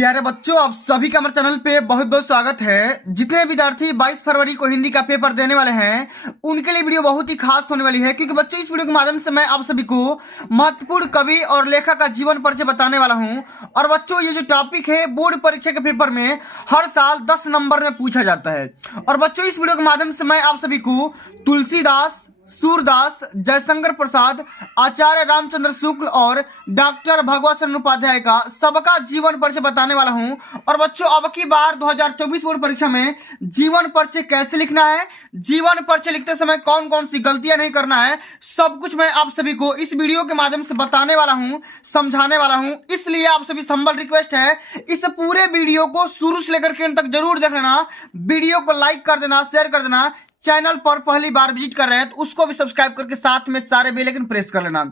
प्यारे बच्चों, आप सभी का हमारे चैनल पे बहुत बहुत स्वागत है। जितने विद्यार्थी 22 फरवरी को हिंदी का पेपर देने वाले हैं उनके लिए वीडियो बहुत ही खास होने वाली है, क्योंकि बच्चों इस वीडियो के माध्यम से मैं आप सभी को महत्वपूर्ण कवि और लेखक का जीवन परिचय बताने वाला हूं। और बच्चों, ये जो टॉपिक है बोर्ड परीक्षा के पेपर में हर साल 10 नंबर में पूछा जाता है। और बच्चों, इस वीडियो के माध्यम से मैं आप सभी को तुलसीदास, सूरदास, जयशंकर प्रसाद, आचार्य रामचंद्र शुक्ल और डॉक्टर भगवत शरण उपाध्याय का सबका जीवन परिचय बताने वाला हूं। और बच्चों, अब की बार 2024 बोर्ड परीक्षा में जीवन परिचय कैसे लिखना है, जीवन परिचय लिखते समय कौन कौन सी गलतियां नहीं करना है, सब कुछ मैं आप सभी को इस वीडियो के माध्यम से बताने वाला हूं, समझाने वाला हूं। इसलिए आप सभी से हम्बल रिक्वेस्ट है, इस पूरे वीडियो को शुरू से लेकर के अंत तक जरूर देख लेना। वीडियो को लाइक कर देना, शेयर कर देना। चैनल पर पहली बार विजिट कर रहे हैं तो उसको भी सब्सक्राइब करके साथ में सारे बेल आइकन प्रेस कर लेना।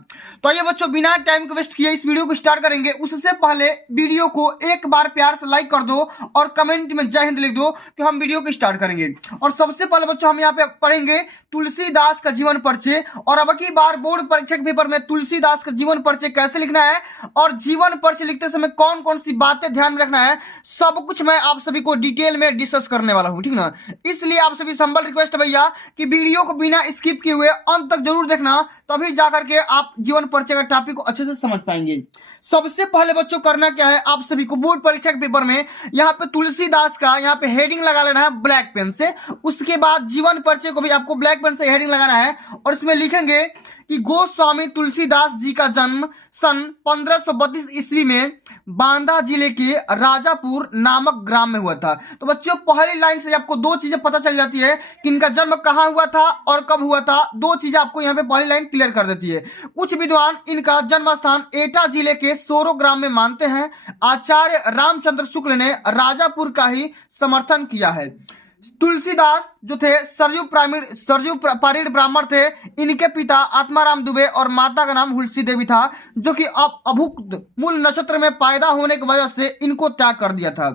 तो ये बच्चों, बिना टाइम को वेस्ट किए इस वीडियो को स्टार्ट करेंगे। उससे पहले वीडियो को एक बार प्यार से लाइक कर दो और कमेंट में जय हिंद लिख दो कि हम वीडियो को स्टार्ट करेंगे। और सबसे पहले बच्चों, हम यहाँ पे पढ़ेंगे तुलसीदास का जीवन परिचय। और अब की बार बोर्ड परीक्षा के पेपर में तुलसीदास का जीवन परिचय कैसे लिखना है और जीवन परिचय लिखते समय कौन कौन सी बातें ध्यान में रखना है, सब कुछ मैं आप सभी को डिटेल में डिस्कस करने वाला हूँ, ठीक ना। इसलिए आप सभी से हम्बल रिक्वेस्ट भैया कि वीडियो को बिना स्किप किए हुए अंत तक जरूर देखना, तभी जाकर के आप जीवन परिचय का टॉपिक को अच्छे से समझ पाएंगे। सबसे पहले बच्चों करना क्या है, आप सभी को बोर्ड परीक्षा के पेपर में यहाँ पे तुलसीदास का यहाँ पे हेडिंग लगा लेना है ब्लैक पेन से। उसके बाद जीवन परिचय को भी आपको ब्लैक पेन से हेडिंग लगाना है और इसमें लिखेंगे कि गोस्वामी तुलसीदास जी का जन्म सन 1532 ईस्वी में बांदा जिले के राजापुर नामक ग्राम में हुआ था। तो बच्चों, पहली लाइन से आपको दो चीजें पता चल जाती है कि इनका जन्म कहाँ हुआ था और कब हुआ था। दो चीजें आपको यहाँ पे पहली लाइन क्लियर कर देती है। कुछ विद्वान इनका जन्म स्थान एटा जिले के सोरो ग्राम में मानते हैं। आचार्य रामचंद्र शुक्ल ने राजापुर का ही समर्थन किया है। तुलसीदास जो थे सरजू पारीण ब्राह्मण थे। इनके पिता आत्माराम दुबे और माता का नाम हुलसी देवी था, जो कि अभुक्त मूल नक्षत्र में पैदा होने की वजह से इनको त्याग कर दिया था।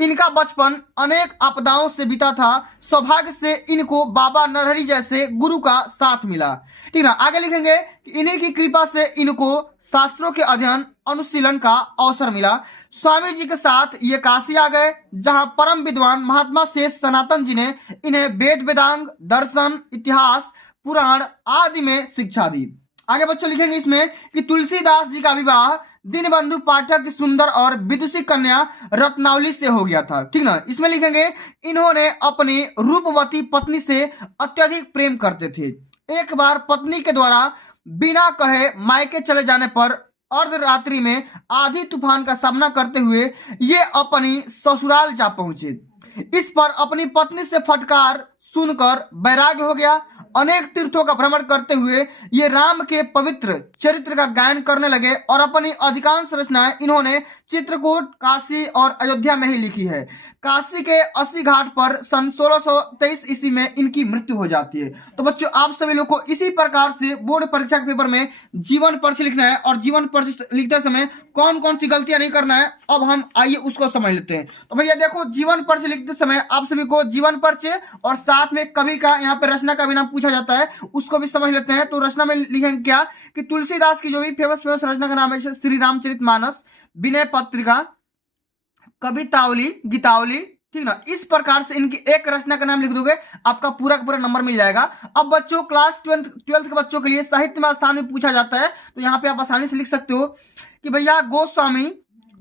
इनका बचपन अनेक आपदाओं से बीता था। सौभाग्य से इनको बाबा नरहरि जैसे गुरु का साथ मिला, ठीक ना। आगे लिखेंगे कि इन्हीं की कृपा से इनको शास्त्रों के अध्ययन अनुशीलन का अवसर मिला। स्वामी जी के साथ ये काशी आ गए, जहां परम विद्वान महात्मा शेष सनातन जी ने इन्हें वेद वेदांग, दर्शन, इतिहास, पुराण आदि में शिक्षा दी। आगे बच्चों लिखेंगे इसमें कि तुलसीदास जी का विवाह दीनबंधु पाठक की सुंदर और विदुषी कन्या रत्नावली से हो गया था, ठीक ना। इसमें लिखेंगे इन्होंने अपनी रूपवती पत्नी से अत्यधिक प्रेम करते थे। एक बार पत्नी के द्वारा बिना कहे मायके चले जाने पर अर्धरात्रि में आधी तूफान का सामना करते हुए ये अपनी ससुराल जा पहुंचे। इस पर अपनी पत्नी से फटकार सुनकर वैराग्य हो गया। अनेक तीर्थों का भ्रमण करते हुए ये राम के पवित्र चरित्र का गायन करने लगे और अपनी अधिकांश रचनाएं इन्होंने चित्रकूट, काशी और अयोध्या में ही लिखी है। काशी के 80 घाट पर सन 1623 ईस्वी में इनकी मृत्यु हो जाती है। तो बच्चों, आप सभी लोग को इसी प्रकार से बोर्ड परीक्षा के पेपर में जीवन परिचय लिखना है और जीवन परिचय लिखते समय कौन कौन सी गलतियां नहीं करना है। अब हम आइए उसको समझ लेते हैं। तो भैया देखो, जीवन परिचय लिखते समय आप सभी को जीवन परिचय और साथ में कवि का यहाँ पे रचना का भी नाम पूछा जाता है, उसको भी समझ लेते हैं। तो रचना में लिखेंगे क्या कि तुलसीदास की जो भी फेमस रचना का नाम है श्री रामचरितमानस, विनय पत्रिका, कवितावली, गीतावली, ठीक ना। इस प्रकार से इनकी एक रचना का नाम लिख दोगे, आपका पूरा का पूरा नंबर मिल जाएगा। अब बच्चों, क्लास 12th के बच्चों के लिए साहित्य में स्थान में पूछा जाता है, तो यहाँ पे आप आसानी से लिख सकते हो कि भैया गोस्वामी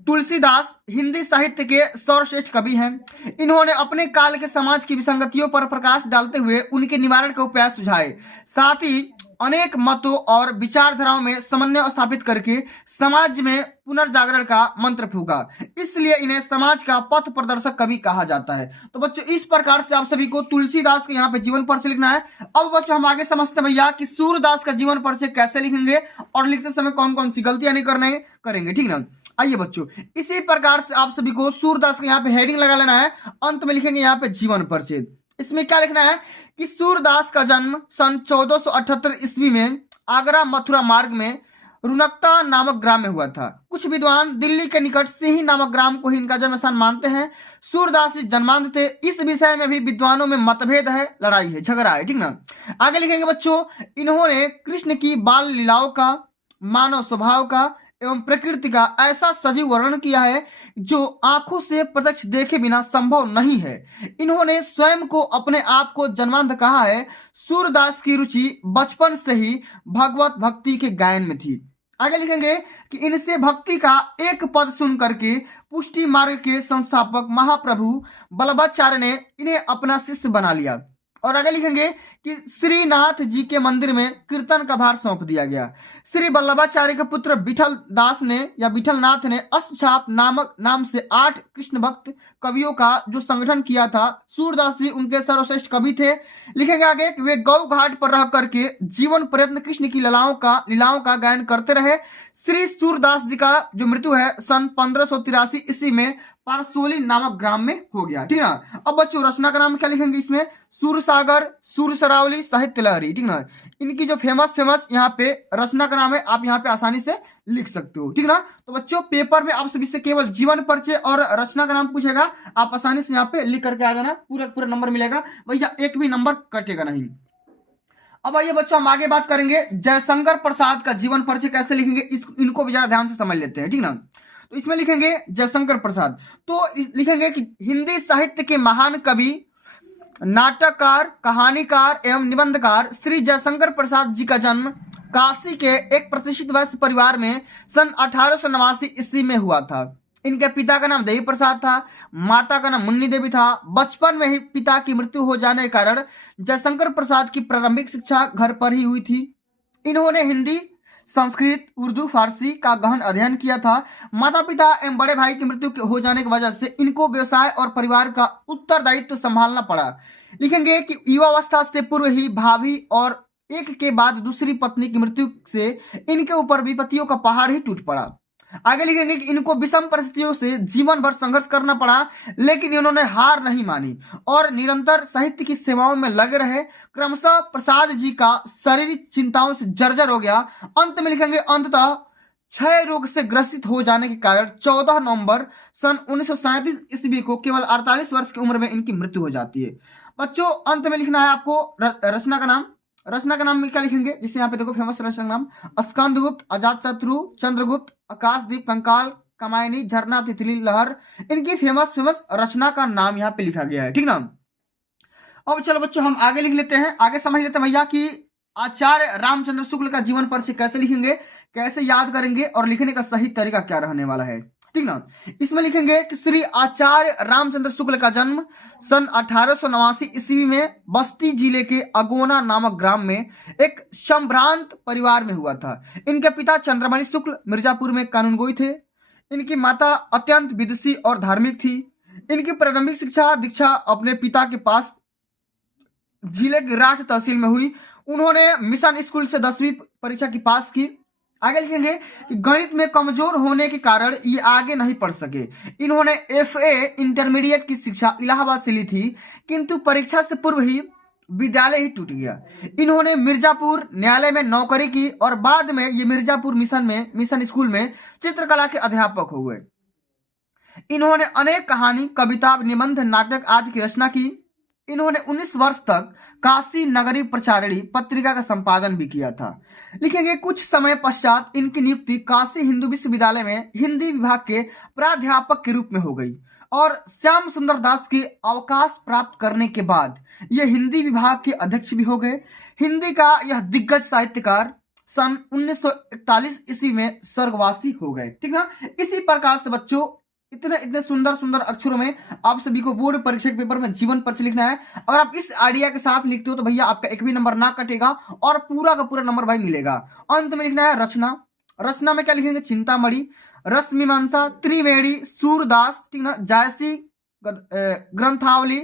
तुलसीदास हिंदी साहित्य के सर्वश्रेष्ठ कवि हैं। इन्होंने अपने काल के समाज की विसंगतियों पर प्रकाश डालते हुए उनके निवारण के उपाय सुझाए। साथ ही अनेक मतों और विचारधाराओं में समन्वय स्थापित करके समाज में पुनर्जागरण का मंत्र फूका। इसलिए इन्हें समाज का पथ प्रदर्शक कवि कहा जाता है। तो बच्चों, इस प्रकार से आप सभी को तुलसीदास के यहाँ पे जीवन परिचय लिखना है। अब बच्चों, हम आगे समझते हैं भैया कि सूरदास का जीवन परिचय कैसे लिखेंगे और लिखते समय कौन कौन सी गलतियां नहीं करेंगे, ठीक ना। आइए बच्चों, इसी प्रकार से आप सभी को सूरदास के यहाँ पे हेडिंग लगा लेना है। अंत में लिखेंगे यहाँ पे जीवन परिचय। इसमें क्या लिखना है कि सूरदास का जन्म सन 1478 ईस्वी में आगरा मथुरा मार्ग में रुनकता नामक ग्राम में हुआ था। कुछ विद्वान दिल्ली के निकट सिंही नामक ग्राम को ही इनका जन्म स्थान मानते हैं। सूरदास जी जन्मांध थे। इस विषय में भी विद्वानों में मतभेद है, लड़ाई है, झगड़ा है, ठीक ना। आगे लिखेंगे बच्चों, इन्होंने कृष्ण की बाल लीलाओं का, मानव स्वभाव का एवं प्रकृति का ऐसा सजीव वर्णन किया है जो आंखों से प्रत्यक्ष देखे बिना संभव नहीं है। इन्होंने स्वयं को अपने आप को जन्मांध कहा है। सूरदास की रुचि बचपन से ही भगवत भक्ति के गायन में थी। आगे लिखेंगे कि इनसे भक्ति का एक पद सुन करके पुष्टि मार्ग के संस्थापक महाप्रभु बल्लभाचार्य ने इन्हें अपना शिष्य बना लिया। और आगे लिखेंगे कि श्रीनाथ जी के मंदिर में कीर्तन का भार सौंप दिया गया। श्री बल्लभाचार्य के पुत्र विठल दास ने या विठल नाथ ने अष्टछाप नामक नाम से 8 कृष्ण भक्त कवियों का जो संगठन किया था। सूरदास जी उनके सर्वश्रेष्ठ कवि थे। लिखेंगे आगे कि वे गौ घाट पर रह करके जीवन पर्यंत कृष्ण की लीलाओं का गायन करते रहे। श्री सूरदास जी का जो मृत्यु है सन 1583 ईस्वी में पारसोली नामक ग्राम में हो गया। ठीक ना। अब बच्चों रचना का नाम क्या लिखेंगे इसमें? सूरसागर, सूरसरावली, साहित्य लहरी। ठीक ना। इनकी जो फेमस यहाँ पे रचना का नाम है, आप यहाँ पे आसानी से लिख सकते हो। ठीक ना। तो बच्चों पेपर में आप सभी से केवल जीवन परिचय और रचना का नाम पूछेगा, आप आसानी से यहाँ पे लिख करके आ जाना, पूरा नंबर मिलेगा भैया, एक भी नंबर कटेगा नहीं। अब आइए बच्चों हम आगे बात करेंगे जयशंकर प्रसाद का जीवन परिचय कैसे लिखेंगे, इनको भी जरा ध्यान से समझ लेते हैं। ठीक ना। तो इसमें लिखेंगे जयशंकर प्रसाद, तो लिखेंगे कि हिंदी साहित्य के महान कवि, नाटककार, कहानीकार एवं निबंधकार श्री जयशंकर प्रसाद जी का जन्म काशी के एक प्रतिष्ठित वैश्य परिवार में सन 1889 ईस्वी में हुआ था। इनके पिता का नाम देवी प्रसाद था, माता का नाम मुन्नी देवी था। बचपन में ही पिता की मृत्यु हो जाने के कारण जयशंकर प्रसाद की प्रारंभिक शिक्षा घर पर ही हुई थी। इन्होंने हिंदी, संस्कृत, उर्दू, फारसी का गहन अध्ययन किया था। माता पिता एवं बड़े भाई की मृत्यु हो जाने की वजह से इनको व्यवसाय और परिवार का उत्तरदायित्व संभालना पड़ा। लिखेंगे कि युवावस्था से पूर्व ही भाभी और एक के बाद दूसरी पत्नी की मृत्यु से इनके ऊपर विपत्तियों का पहाड़ ही टूट पड़ा। आगे लिखेंगे कि इनको विषम परिस्थितियों से जीवन भर संघर्ष करना पड़ा, लेकिन इन्होंने हार नहीं मानी और निरंतर साहित्य की सेवाओं में लगे रहे। क्रमशः प्रसाद जी का शारीरिक चिंताओं से जर्जर हो गया। अंत में लिखेंगे अंततः क्षय रोग से ग्रसित हो जाने के कारण 14 नवंबर सन 1937 ईस्वी को केवल 48 वर्ष की उम्र में इनकी मृत्यु हो जाती है। बच्चों अंत में लिखना है आपको रचना का नाम। रचना का नाम में क्या लिखेंगे, जिससे यहाँ पे देखो फेमस रचना का नाम स्कंदगुप्त, अजातशत्रु, चंद्रगुप्त, आकाशदीप, कंकाल, कामायनी, झरना, तितली, लहर, इनकी फेमस रचना का नाम यहाँ पे लिखा गया है। ठीक ना। अब चलो बच्चों हम आगे लिख लेते हैं, आगे समझ लेते हैं भैया कि आचार्य रामचंद्र शुक्ल का जीवन परिचय कैसे लिखेंगे, कैसे याद करेंगे और लिखने का सही तरीका क्या रहने वाला है। ठीक ना। इसमें लिखेंगे कि श्री आचार्य रामचंद्र शुक्ल का जन्म सन 1889 ईस्वी में बस्ती जिले के अगोना नामक ग्राम में एक संभ्रांत परिवार में हुआ था। इनके पिता चंद्रमणि शुक्ल मिर्जापुर में कानूनगोई थे। इनकी माता अत्यंत विदुषी और धार्मिक थी। इनकी प्रारंभिक शिक्षा दीक्षा अपने पिता के पास जिले की राठ तहसील में हुई। उन्होंने मिशन स्कूल से 10वीं परीक्षा की पास की। आगे लिखेंगे कि गणित में कमजोर होने के कारण ये आगे नहीं पढ़ सके। इन्होंने FA इंटरमीडिएट की शिक्षा इलाहाबाद से ली थी, किंतु परीक्षा से पूर्व ही विद्यालय ही टूट गया। इन्होंने मिर्जापुर न्यायालय में नौकरी की और बाद में ये मिर्जापुर मिशन स्कूल में चित्रकला के अध्यापक हो गए। इन्होंने अनेक कहानी, कविता, निबंध, नाटक आदि की रचना की। इन्होंने 19 वर्ष तक काशी नगरी प्रचारिणी पत्रिका का संपादन भी किया था। लिखेंगे कुछ समय पश्चात इनकी नियुक्ति काशी हिंदू विश्वविद्यालय में हिंदी विभाग के प्राध्यापक के रूप में हो गई और श्याम सुंदर दास की अवकाश प्राप्त करने के बाद ये हिंदी विभाग के अध्यक्ष भी हो गए। हिंदी का यह दिग्गज साहित्यकार सन 1941 ईस्वी में स्वर्गवासी हो गए। ठीक ना। इसी प्रकार से बच्चों इतने सुंदर अक्षरों में आप सभी को बोर्ड परीक्षा के पेपर में जीवन परिचय लिखना है। अगर आप इस आइडिया के साथ लिखते हो तो भैया आपका एक भी नंबर ना कटेगा और पूरा का पूरा नंबर भाई मिलेगा। अंत में लिखना है रचना। रचना में क्या लिखेंगे? चिंतामणि, रसमीमांसा, त्रिवेणी, सूरदास, ठीक ना, जायसी ग्रंथावली,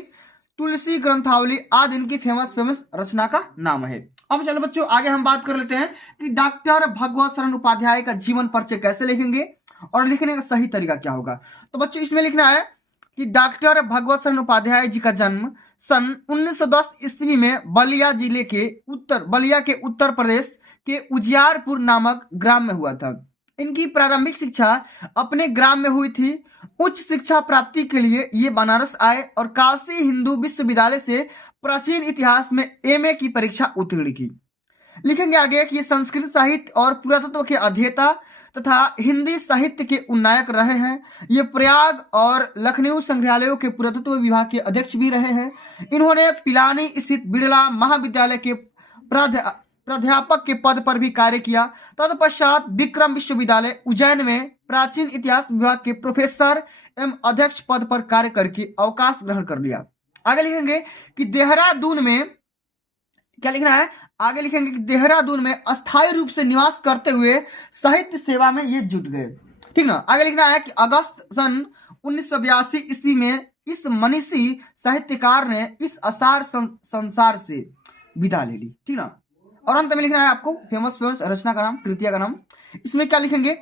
तुलसी ग्रंथावली आदि इनकी फेमस रचना का नाम है। अब चलो बच्चों आगे हम बात कर लेते हैं कि डॉक्टर भगवत शरण उपाध्याय का जीवन परिचय कैसे लिखेंगे और लिखने का सही तरीका क्या होगा। तो बच्चों इसमें लिखना है कि डॉक्टर भगवत शरण उपाध्याय जी का जन्म सन 1910 ईस्वी में बलिया के उत्तर प्रदेश के उजियारपुर नामक ग्राम में हुआ था। इनकी प्रारंभिक शिक्षा अपने ग्राम में हुई थी। उच्च शिक्षा प्राप्ति के लिए ये बनारस आए और काशी हिंदू विश्वविद्यालय से प्राचीन इतिहास में MA की परीक्षा उत्तीर्ण की। लिखेंगे आगे कि ये संस्कृत साहित्य और पुरातत्व के अध्येता तथा हिंदी साहित्य के उन्नायक रहे हैं। ये प्रयाग और लखनऊ संग्रहालयों के पुरातत्व विभाग के अध्यक्ष भी रहे हैं। इन्होंने पिलानी स्थित बिड़ला महाविद्यालय के प्राध्यापक के पद पर भी कार्य किया। तत्पश्चात विक्रम विश्वविद्यालय उज्जैन में प्राचीन इतिहास विभाग के प्रोफेसर एवं अध्यक्ष पद पर कार्य करके अवकाश ग्रहण कर लिया। आगे लिखेंगे कि देहरादून में क्या लिखना है, आगे लिखेंगे कि देहरादून में अस्थायी रूप से निवास करते हुए साहित्य सेवा में ये जुट गए। ठीक ना। आगे लिखना है कि अगस्त सन 1982 ईस्वी में इस मनीषी साहित्यकार ने इस असार संसार से विदा ले ली। ठीक ना। और अंत में लिखना है आपको फेमस रचना का नाम, कृतिया का नाम। इसमें क्या लिखेंगे,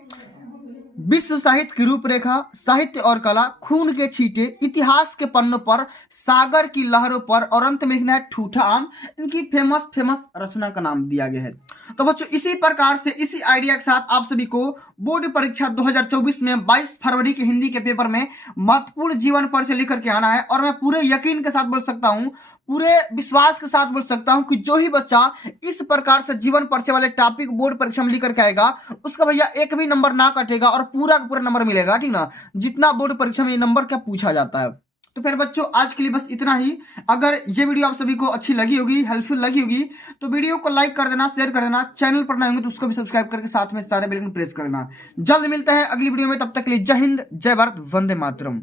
विश्व साहित्य की रूपरेखा, साहित्य और कला, खून के छींटे, इतिहास के पन्नों पर, सागर की लहरों पर, और अंत में लिखना है ठूठा आम। इनकी फेमस रचना का नाम दिया गया है। तो बच्चों इसी प्रकार से इसी आइडिया के साथ आप सभी को बोर्ड परीक्षा 2024 में 22 फरवरी के हिंदी के पेपर में महत्वपूर्ण जीवन परिचय लिख करके आना है। और मैं पूरे यकीन के साथ बोल सकता हूं, पूरे विश्वास के साथ बोल सकता हूं कि जो ही बच्चा इस प्रकार से जीवन परिचय वाले टॉपिक बोर्ड परीक्षा में लिख करके आएगा उसका भैया एक भी नंबर ना कटेगा और पूरा का पूरा नंबर मिलेगा। ठीक ना, जितना बोर्ड परीक्षा में ये नंबर क्या पूछा जाता है। तो फिर बच्चों आज के लिए बस इतना ही। अगर ये वीडियो आप सभी को अच्छी लगी होगी, हेल्पफुल लगी होगी, तो वीडियो को लाइक कर देना, शेयर कर देना। चैनल पर नए होंगे तो उसको भी सब्सक्राइब करके साथ में सारे बेल आइकन प्रेस कर देना। जल्द मिलते हैं अगली वीडियो में, तब तक के लिए जय हिंद, जय भारत, वंदे मातरम।